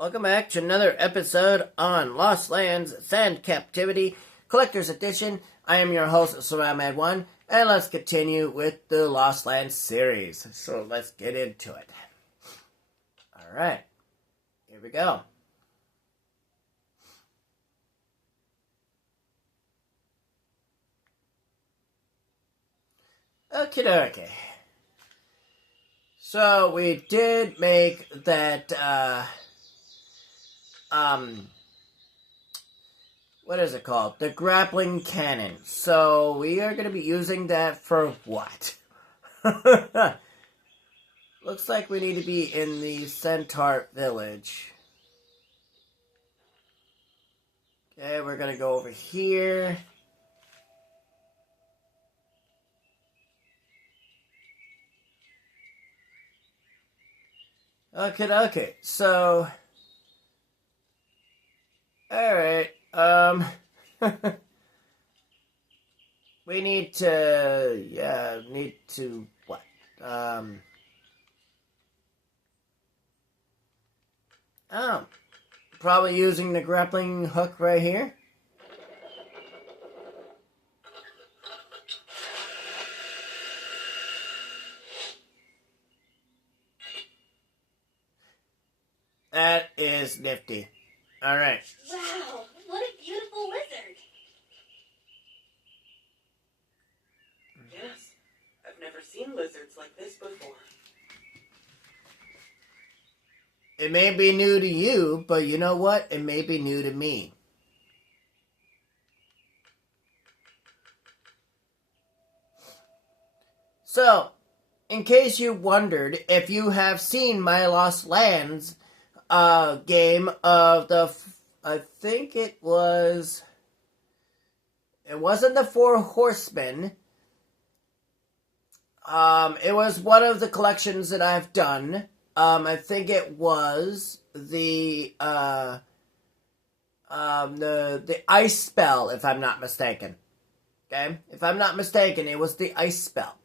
Welcome back to another episode on Lost Lands Sand Captivity Collector's Edition. I am your host, Saramad1, and let's continue with the Lost Lands series. So let's get into it. Alright, here we go. Okie dokie. So we did make that, what is it called? The grappling cannon. So we are going to be using that for what? Looks like we need to be in the Centaur village. Okay, we're going to go over here. Okay, so... Alright, we need to, what? Probably using the grappling hook right here. That is nifty. Alright. Wow, what a beautiful lizard. Yes, I've never seen lizards like this before. It may be new to you, but you know what? It may be new to me. So, in case you wondered, if you have seen my Lost Lands game of the, I think it wasn't the Four Horsemen. It was one of the collections that I've done. I think it was the ice spell, if I'm not mistaken. Okay? If I'm not mistaken, it was the ice spell.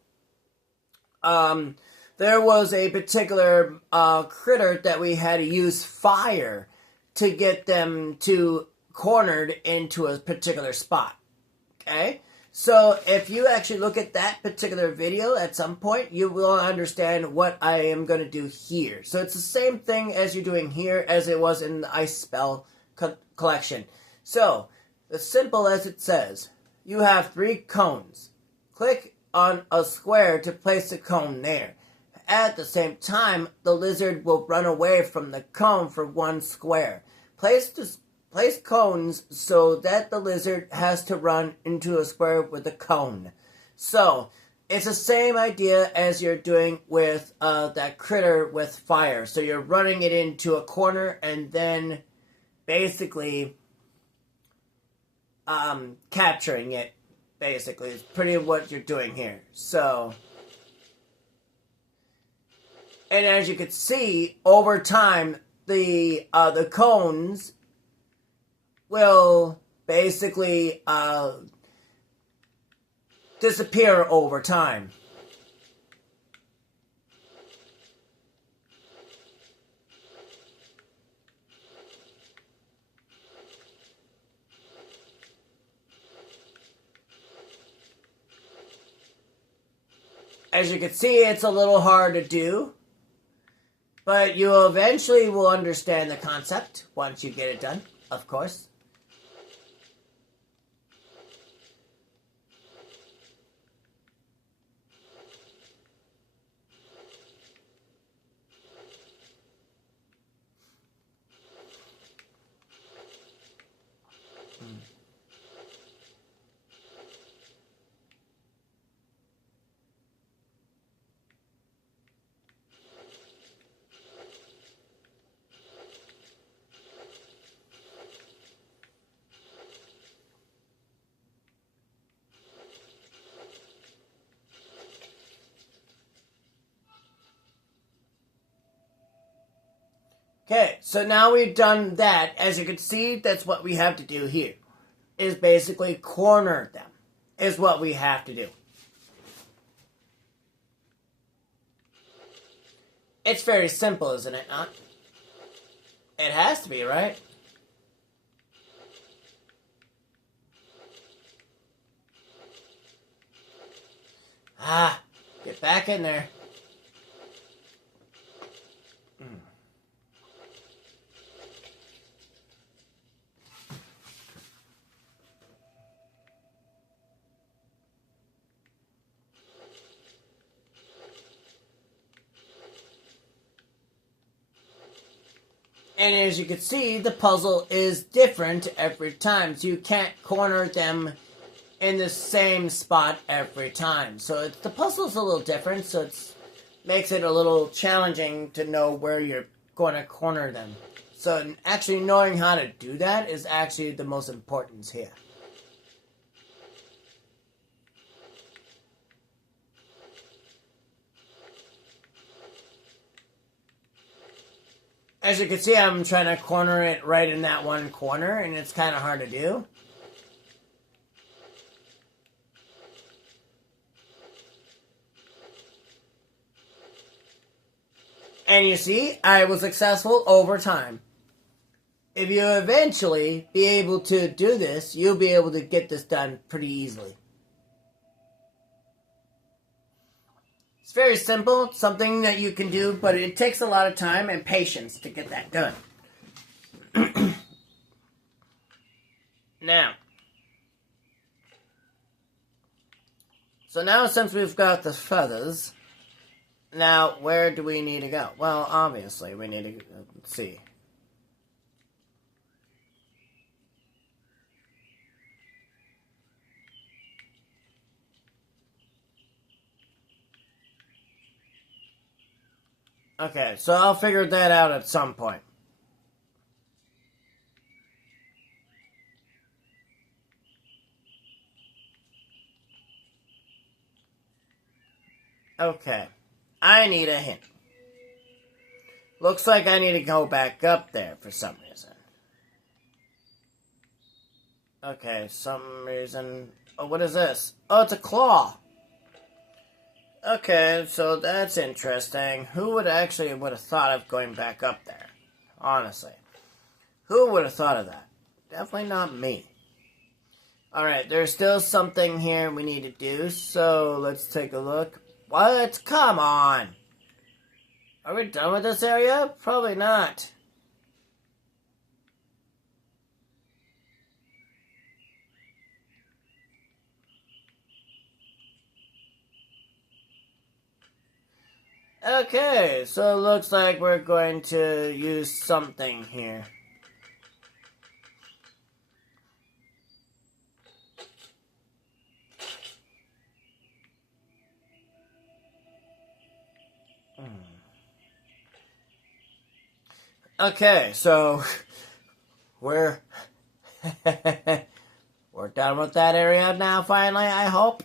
There was a particular critter that we had to use fire to get them to cornered into a particular spot. Okay? So if you actually look at that particular video at some point, you will understand what I am going to do here. So it's the same thing as you're doing here as it was in the ice spell collection. So, as simple as it says, you have 3 cones. Click on a square to place the cone there. At the same time, the lizard will run away from the cone for 1 square. Place cones so that the lizard has to run into a square with a cone. So, it's the same idea as you're doing with that critter with fire. So you're running it into a corner and then basically capturing it. Basically, it's pretty what you're doing here. So... And as you can see, over time, the cones will basically disappear over time. As you can see, it's a little hard to do. But you eventually will understand the concept once you get it done, of course. Okay, so now we've done that. As you can see, that's what we have to do here. Is basically corner them. Is what we have to do. It's very simple, isn't it not? It has to be, right? Ah, get back in there. And as you can see, the puzzle is different every time. So you can't corner them in the same spot every time. So the puzzle's a little different, so it makes it a little challenging to know where you're going to corner them. So actually knowing how to do that is actually the most important here. As you can see, I'm trying to corner it right in that one corner, and it's kind of hard to do. And you see, I was successful over time. If you eventually be able to do this, you'll be able to get this done pretty easily. It's very simple, something that you can do, but it takes a lot of time and patience to get that done. Now, so now since we've got the feathers, now where do we need to go? Well, obviously we need to, let's see. Okay, so I'll figure that out at some point. Okay, I need a hint. Looks like I need to go back up there for some reason. Okay, some reason... Oh, what is this? Oh, it's a claw. Okay, so that's interesting. Who would have thought of going back up there? Honestly. Who would have thought of that? Definitely not me. Alright, there's still something here we need to do, so let's take a look. What? Come on! Are we done with this area? Probably not. Okay, so it looks like we're going to use something here. Okay, so we're we're done with that area now finally, I hope.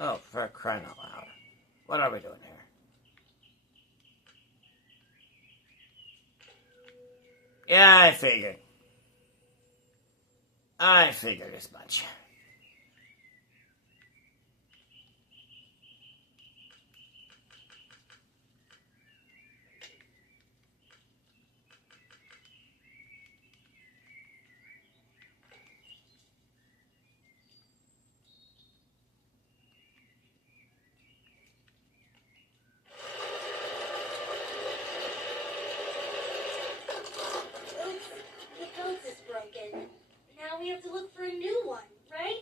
Oh, for crying out loud. What are we doing here? Yeah, I figured. I figured as much. Oops, the fence is broken. Now we have to look for a new one, right?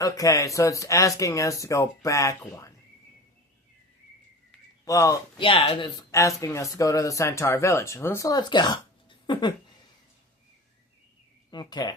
Okay, so it's asking us to go back one. Well, yeah, it's asking us to go to the Centaur village. So let's go. Okay.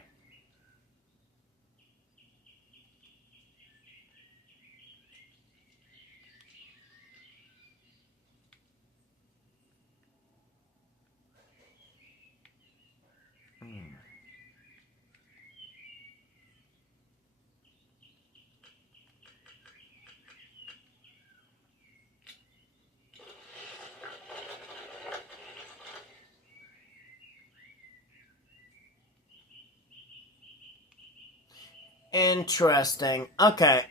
Interesting. Okay.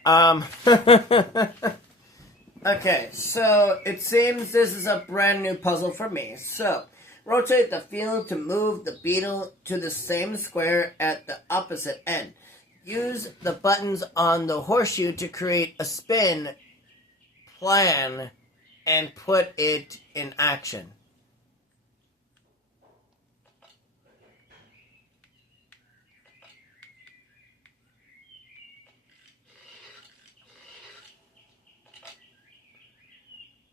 Okay, so it seems this is a brand new puzzle for me. So, rotate the field to move the beetle to the same square at the opposite end. Use the buttons on the horseshoe to create a spin plan and put it in action.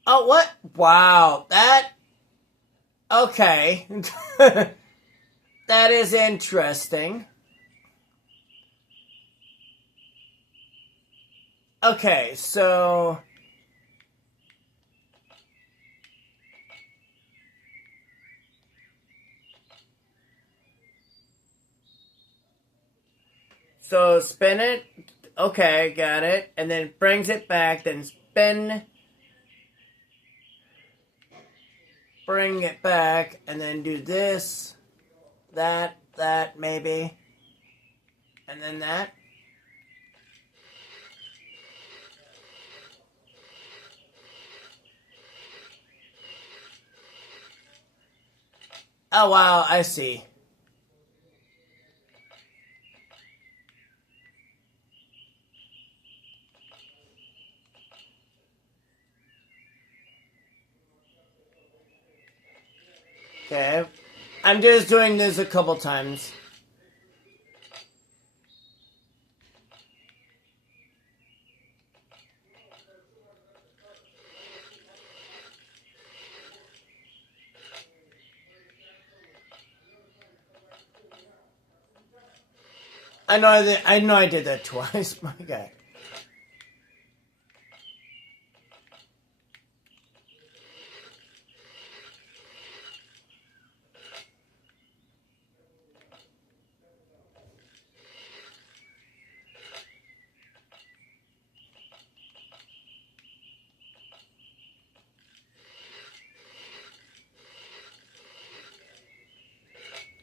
Oh, what? Wow, that. Okay. That is interesting. Okay, so. So spin it. Okay, got it. And then brings it back, then spin. Bring it back, and then do this, that, maybe. And then that. Oh, wow, I see. Okay. I'm just doing this a couple times. I know I did that twice. My God.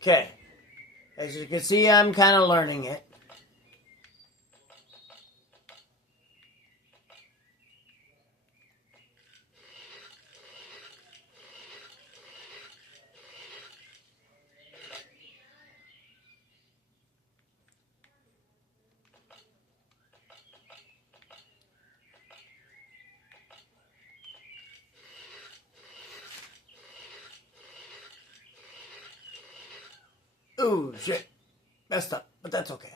Okay. As you can see, I'm kind of learning it. Ooh, shit. Messed up, but that's okay.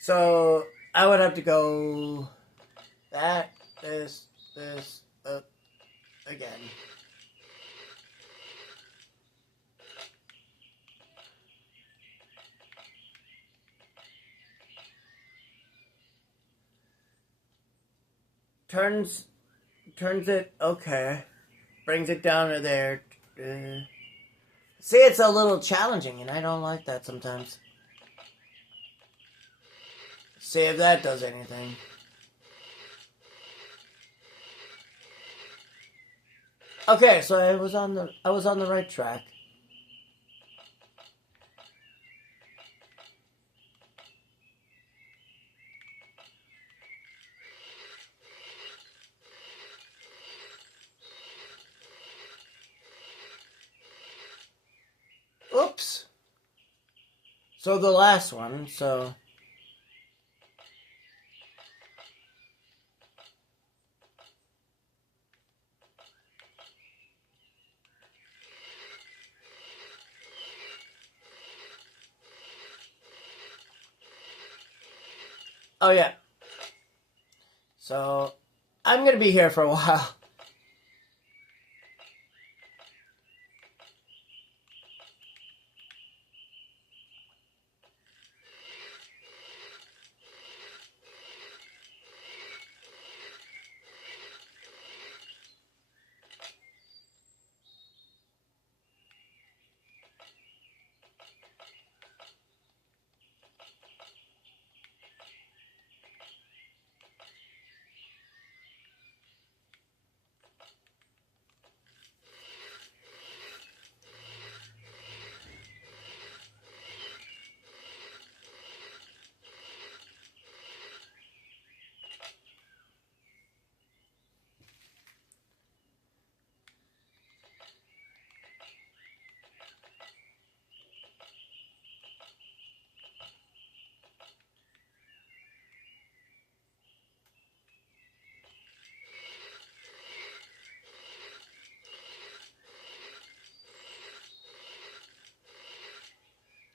So, I would have to go that, this, again. Turns it, okay. Brings it down to there. See, it's a little challenging, and I don't like that sometimes. See if that does anything. Okay, so I was on the right track. Oops. So the last one, so oh yeah. So I'm gonna be here for a while.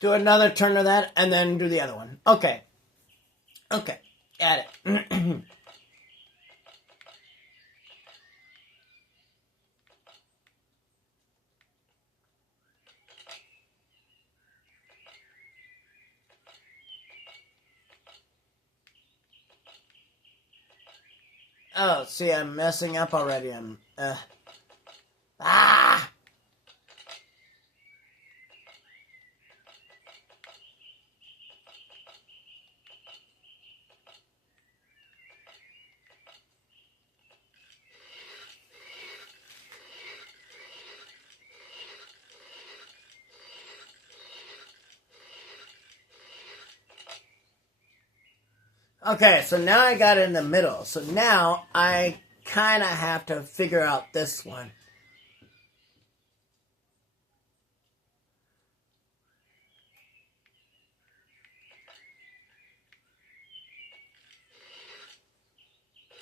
Do another turn of that, and then do the other one. Okay. Okay. Got it. Oh, see, I'm messing up already. Ah! Okay, so now I got it in the middle. So now I kind of have to figure out this one.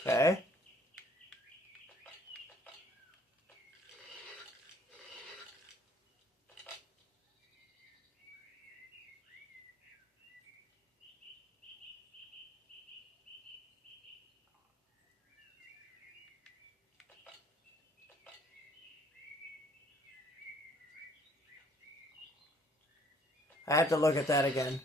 Okay. I have to look at that again.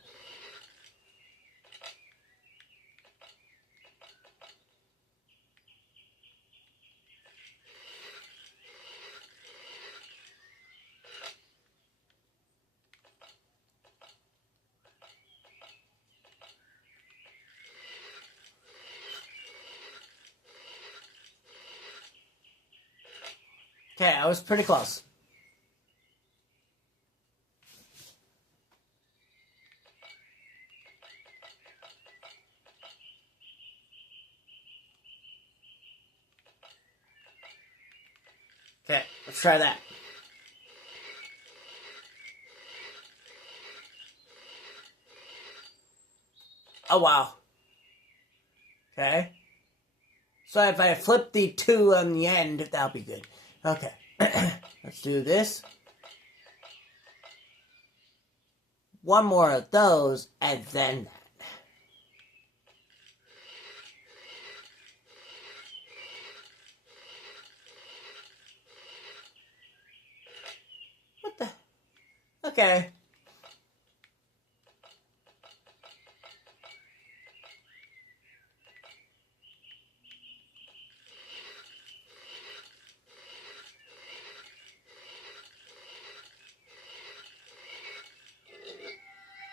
Okay, I was pretty close. Okay, let's try that. Oh, wow. Okay. So if I flip the 2 on the end, that'll be good. Okay. Let's do this. One more of those, and then that. What the? Okay.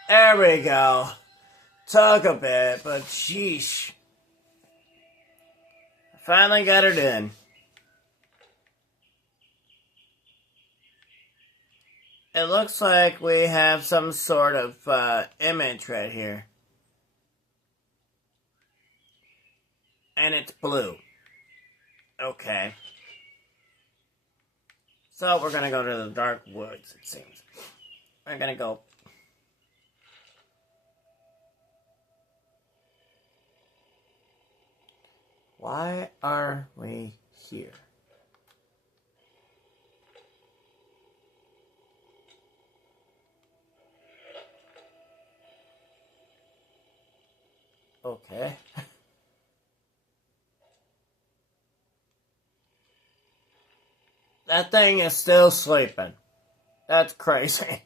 There we go. Took a bit, but sheesh. Finally got it in. It looks like we have some sort of image right here. And it's blue. Okay. So we're gonna go to the dark woods, it seems. We're gonna go. Why are we here? Okay. That thing is still sleeping. That's crazy.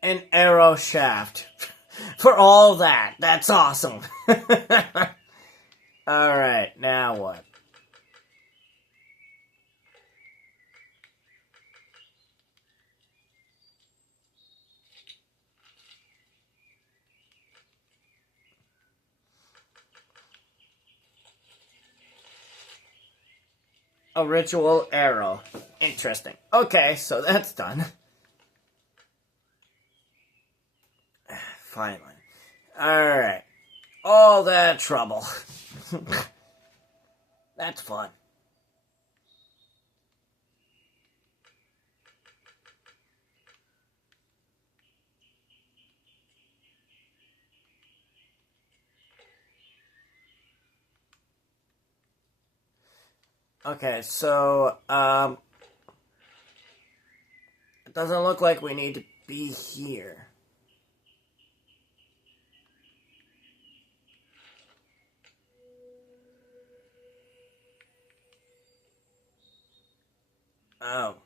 An arrow shaft. For all that. That's awesome. Alright, now what? A ritual arrow. Interesting. Okay, so that's done. Finally. Alright. All that trouble. That's fun. Okay, so, it doesn't look like we need to be here. Oh.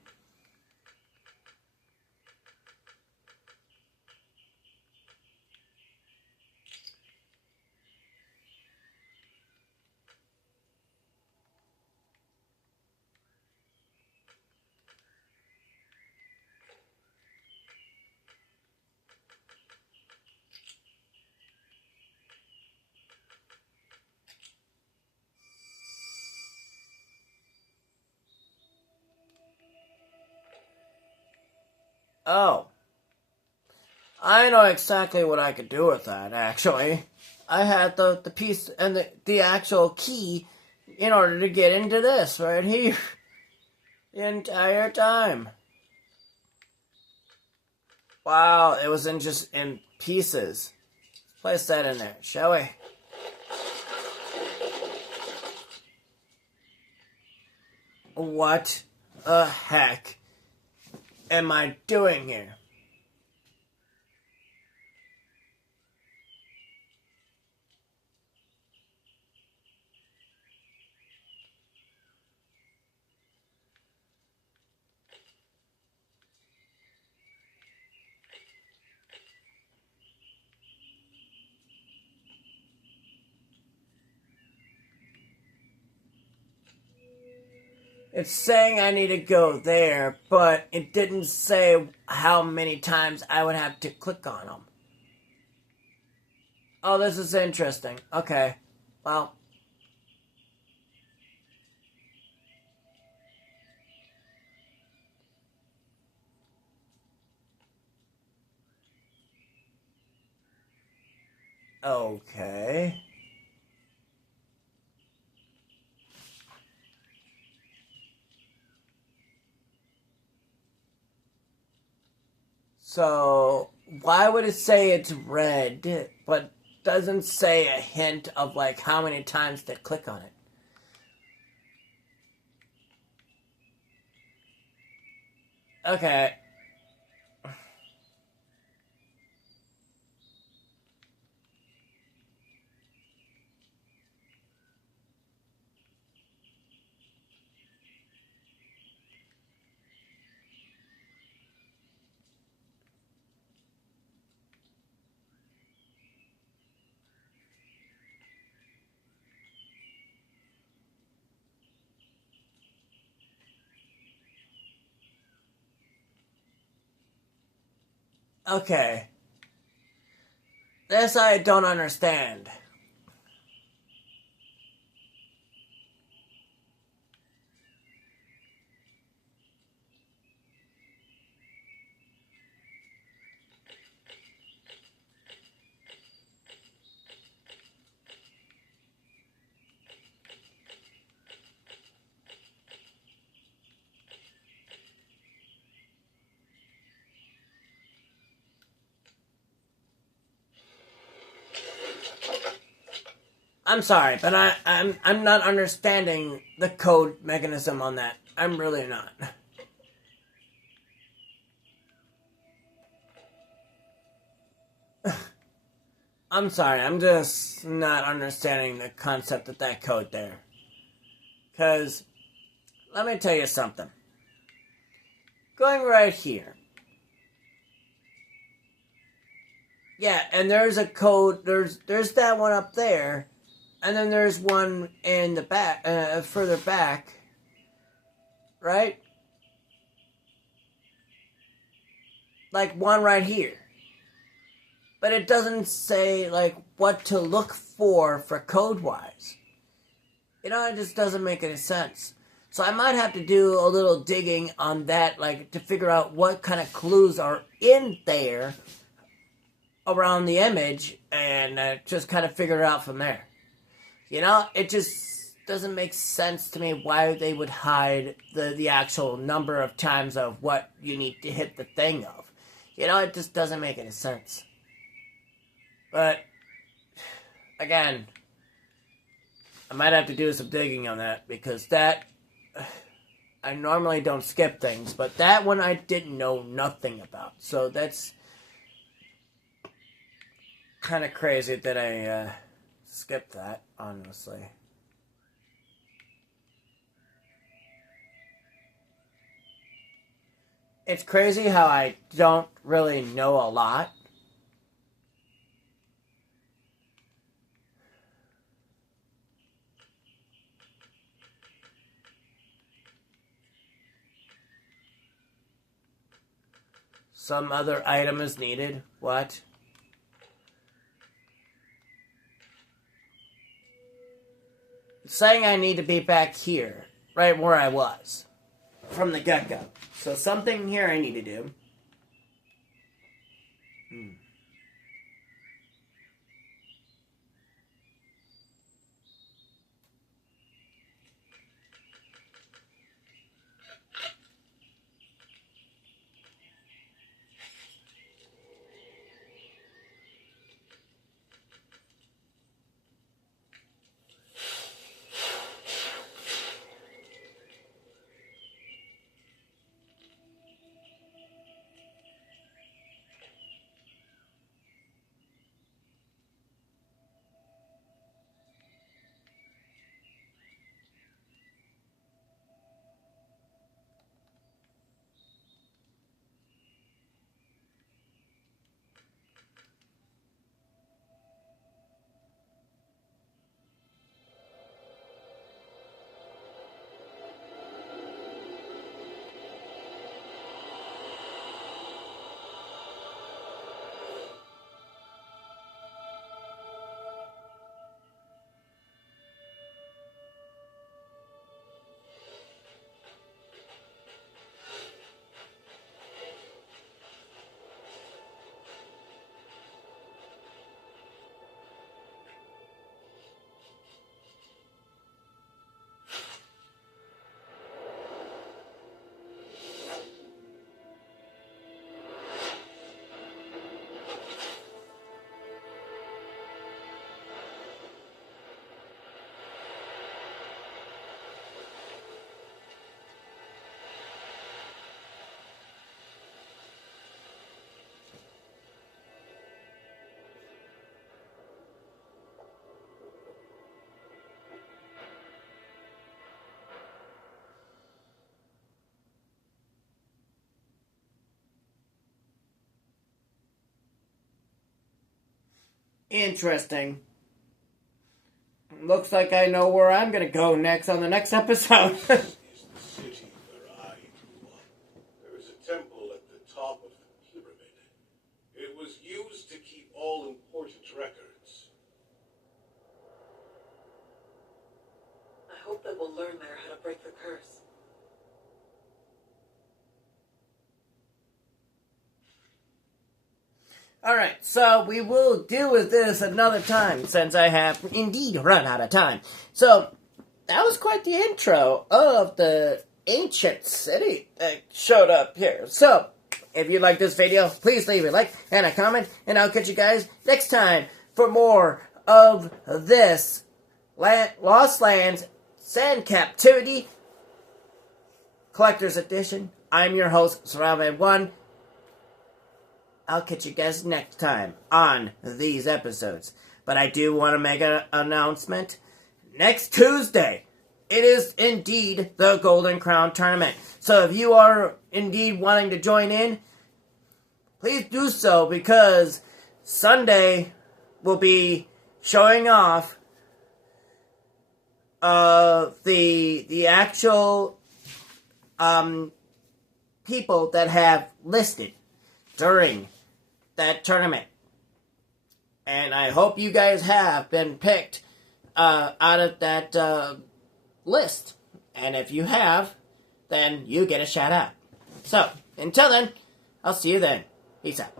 Oh. I know exactly what I could do with that, actually. I had the piece and the actual key in order to get into this right here. The entire time. Wow, it was just in pieces. Place that in there, shall we? What the heck am I doing here? It's saying I need to go there, but it didn't say how many times I would have to click on them. Oh, this is interesting. Okay. Well. Okay. So, why would it say it's red, but doesn't say a hint of like how many times to click on it? Okay. Okay. This I don't understand. I'm sorry, but I'm not understanding the code mechanism on that. I'm really not. I'm sorry, I'm just not understanding the concept of that code there. Because, let me tell you something. Going right here. Yeah, and there's a code, there's that one up there, and then there's one in the back, further back, right? Like one right here. But it doesn't say, like, what to look for code-wise. You know, it just doesn't make any sense. So I might have to do a little digging on that, like to figure out what kind of clues are in there around the image, and just kind of figure it out from there. It just doesn't make sense to me why they would hide the actual number of times of what you need to hit the thing of. It just doesn't make any sense. But, again, I might have to do some digging on that, because that, I normally don't skip things, but that one I didn't know nothing about. So that's kind of crazy that I skipped that, honestly. It's crazy how I don't really know a lot. Some other item is needed. What? It's saying I need to be back here, right where I was, from the get-go. So something here I need to do. Interesting. Looks like I know where I'm going to go next on the next episode. This is the city where I grew up. There is a temple at the top of the pyramid. It was used to keep all important records. I hope that we'll learn there how to break the curse. Alright, so we will deal with this another time, since I have indeed run out of time. So, that was quite the intro of the ancient city that showed up here. So, if you like this video, please leave a like and a comment, and I'll catch you guys next time for more of this Lost Lands Sand Captivity Collector's Edition. I'm your host, Surroundman1. I'll catch you guys next time on these episodes. But I do want to make an announcement. Next Tuesday, it is indeed the Golden Crown Tournament. So if you are indeed wanting to join in, please do so, because Sunday will be showing off the actual people that have listed during that tournament. And I hope you guys have been picked out of that list. And if you have, then you get a shout out. So, until then, I'll see you then. Peace out.